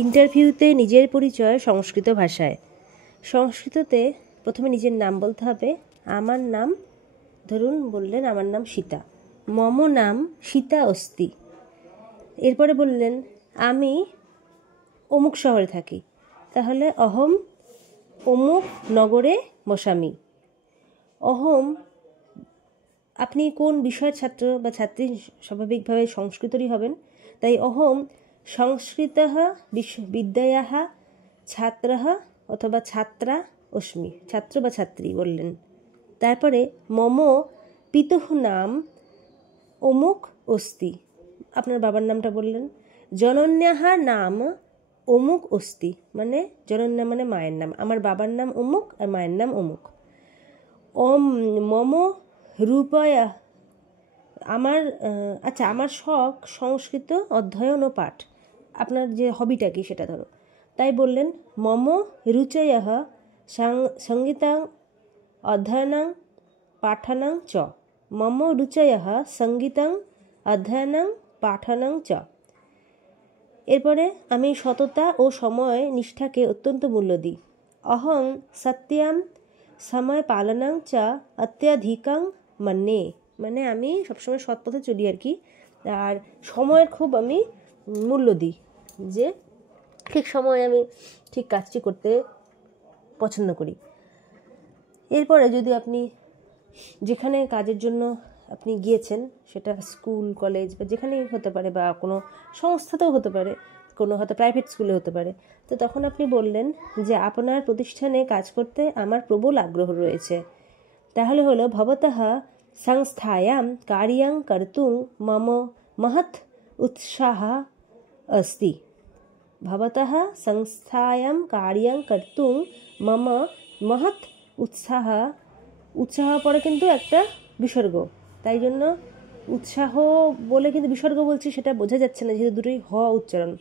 ইন্টারভিউতে নিজের পরিচয় সংস্কৃত ভাষায়। সংস্কৃততে প্রথমে নিজের নাম বলতে হবে। আমার নাম, ধরুন বললেন আমার নাম সীতা, মম নাম সীতা অস্তি। এরপরে বললেন আমি অমুক শহরে থাকি, তাহলে অহম অমুক নগরে বসামি। অহম, আপনি কোন বিষয়ের ছাত্র বা ছাত্রী, স্বাভাবিকভাবে সংস্কৃতরই হবেন, তাই অহম সংস্কৃতঃ বিদ্যায়াঃ ছাত্রঃ অথবা ছাত্রা অস্মি, ছাত্র বা ছাত্রী বললেন। তারপরে মম পিতুঃ নাম অমুক অস্তি, আপনার বাবার নামটা বললেন। জনন্যাঃ নাম অমুক অস্তি, মানে জনন্যা মানে মায়ের নাম, আমার বাবার নাম অমুক আর মায়ের নাম অমুক। মম রূপয়া, আমার শখ সংস্কৃত অধ্যয়ন ও পাঠ, আপনার যে হবিটা কি সেটা ধরো। তাই বললেন মম রুচয়ঃ সঙ্গীতাং অধ্যয়নাং পাঠনাং চ, মম রুচয়ঃ সঙ্গীতাং অধ্যয়নাং পাঠনাং চ। এরপরে আমি সততা ও সময় নিষ্ঠাকে অত্যন্ত মূল্য দিই। অহং সত্যাম সময় পালনাং চ অত্যাধিকাং মন্যে, মানে আমি সবসময় সৎ পথে চলি আর কি, আর সময়ের খুব আমি মূল্য দিই, যে ঠিক সময়ে আমি ঠিক কাজটি করতে পছন্দ করি। এরপরে যদি আপনি যেখানে কাজের জন্য আপনি গিয়েছেন, সেটা স্কুল কলেজ বা যেখানেই হতে পারে, বা কোনো সংস্থাতেও হতে পারে, কোনো হয়তো প্রাইভেট স্কুলে হতে পারে, তো তখন আপনি বললেন যে আপনার প্রতিষ্ঠানে কাজ করতে আমার প্রবল আগ্রহ রয়েছে। তাহলে হলো ভবতঃ সংস্থায়াম কার্যং কর্তুং মম মহৎ উৎসাহ अस्ति। ভবতঃ সংস্থায়াম কার্যং কর্তুং মম মহৎ উৎসাহ, উৎসাহ পরে কিন্তু একটা বিসর্গ, তাই জন্য উৎসাহ বলে কিন্তু বিসর্গ বলছি, সেটা বোঝা যাচ্ছে না যেহেতু দুটোই হ উচ্চারণ,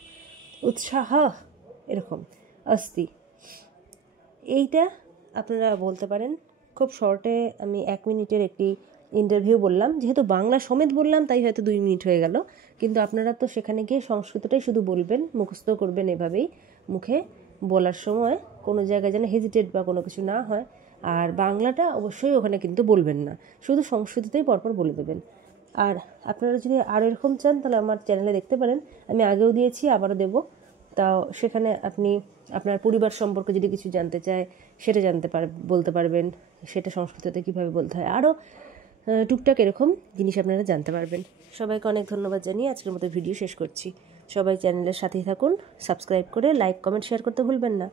উৎসাহ এরকম अस्ति। এইটা আপনারা বলতে পারেন। খুব শর্টে আমি 1 মিনিটের একটি ইন্টারভিউ বললাম, যেহেতু বাংলা সমেত বললাম তাই হয়তো 2 মিনিট হয়ে গেল, কিন্তু আপনারা তো সেখানে গিয়ে সংস্কৃতটাই শুধু বলবেন, মুখস্থ করবেন এভাবেই, মুখে বলার সময় কোনো জায়গায় যেন হেজিটেট বা কোনো কিছু না হয়। আর বাংলাটা অবশ্যই ওখানে কিন্তু বলবেন না, শুধু সংস্কৃততেই পরপর বলে দেবেন। আর আপনারা যদি আরও এরকম চান তাহলে আমার চ্যানেলে দেখতে পারেন, আমি আগেও দিয়েছি, আবারও দেবো। তাও সেখানে আপনি আপনার পরিবার সম্পর্কে যদি কিছু জানতে চায় সেটা বলতে পারবেন, সেটা সংস্কৃততে কীভাবে বলতে হয়, আরও টুকটাক এরকম জিনিস আপনারা জানতে পারবেন। সবাইকে অনেক ধন্যবাদ জানিয়ে আজকের মতো ভিডিও শেষ করছি। সবাই চ্যানেলের সাথেই থাকুন, সাবস্ক্রাইব করে লাইক কমেন্ট শেয়ার করতে ভুলবেন না।